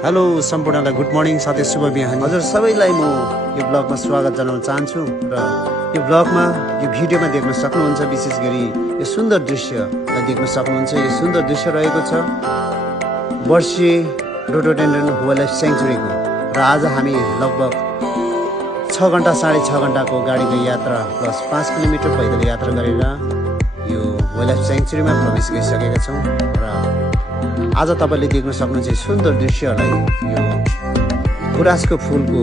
Hello सम्पूर्णलाई good morning साथै शुभ बिहानी। हजुर सबैलाई म यो ब्लगमा स्वागत जनाउन चाहन्छु र यो ब्लगमा यो भिडियोमा देख्न सक्नुहुन्छ विशेष गरी यो सुन्दर दृश्य देख्न सक्नुहुन्छ। यो सुन्दर दृश्य रहेको छ वर्षे रोडोडेन्ड्रन वाइल्डलाइफ स्याङ्क्चुरीको र आज हामी लगभग 6 घण्टा 6.5 घण्टाको गाडीको यात्रा प्लस 5 किलोमिटर पैदल यात्रा गरेर यो वाइल्डलाइफ स्याङ्क्चुरीमा प्रवेश गरिसकेका छौँ र आज तपाईले देख्न सक्नुहुन्छ सुन्दर दृश्यलाई यो गुराँसको फुलको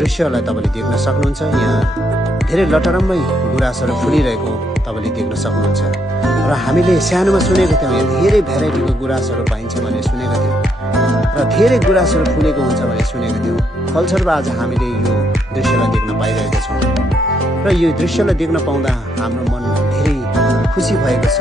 दृश्यलाई तपाईले देख्न सक्नुहुन्छ। यहाँ धेरै लटरम्मै गुराँसहरू फुलिरहेको तपाईले देख्न सक्नुहुन्छ र हामीले सानोमा सुनेको थियौँ यहाँ धेरै भेराइटीको गुराँसहरू पाइन्छ भनेर सुनेका थियौँ र धेरै गुराँसहरू फुलेको हुन्छ भनेर सुनेका थियौँ। फलस्वरूप आज हामीले यो दृश्यलाई देख्न पाइरहेका छौँ र यो दृश्यलाई देख्न पाउँदा हाम्रो मन धेरै खुसी भएको छ।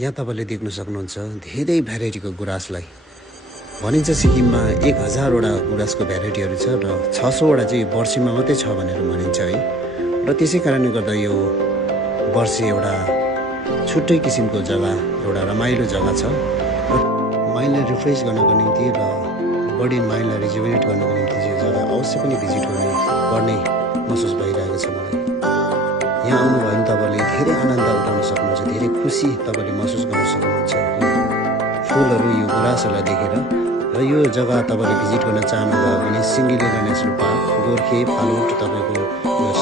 यहाँ तपाईले देख्न सक्नुहुन्छ धेरै भेराइटीको गुराँसलाई भनिन्छ सिक्किममा 1000वटा गुराँसको भेराइटीहरू छ र 600वटा चाहिँ वर्षेमा मात्रै छ भनेर भनिन्छ है। र त्यसै कारणले गर्दा यो वर्षे एउटा छुट्टै किसिमको जग्गा, एउटा रमाइलो जग्गा छ र माइन्डलाई रिफ्रेस गर्नको निम्ति र बडी माइन्डलाई रिजुभेनेट गर्नको निम्ति यो जग्गा अवश्य पनि भिजिट गर्ने महसुस भइरहेको छ मलाई। यहाँ आउनुभयो भने तपाईँले धेरै आनन्द उठाउन सक्नुहुन्छ, धेरै खुसी तपाईँले महसुस गर्न सक्नुहुन्छ फुलहरू यो गुराँसहरूलाई देखेर। र यो जग्गा तपाईँले भिजिट गर्न चाहनुभयो भने सिङ्गिलेरा नेसनल पार्क गोर्खे फालुट तपाईँको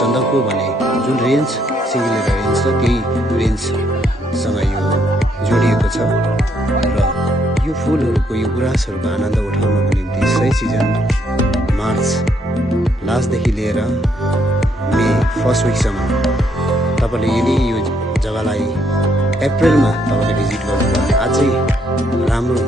सन्दकपू भन्ने जुन रेन्ज सिङ्गिलेरा रेन्ज छ त्यही रेन्जसँग यो जोडिएको छ र यो फुलहरूको यो गुराँसहरूको आनन्द उठाउनको निम्ति सही सिजन मार्च लास्टदेखि लिएर मे फर्स्ट विकसम्म तपाईले यदि यो जग्गालाई अप्रिलमा तपाईले भिजिट गर्नुभयो भने अझै राम्रो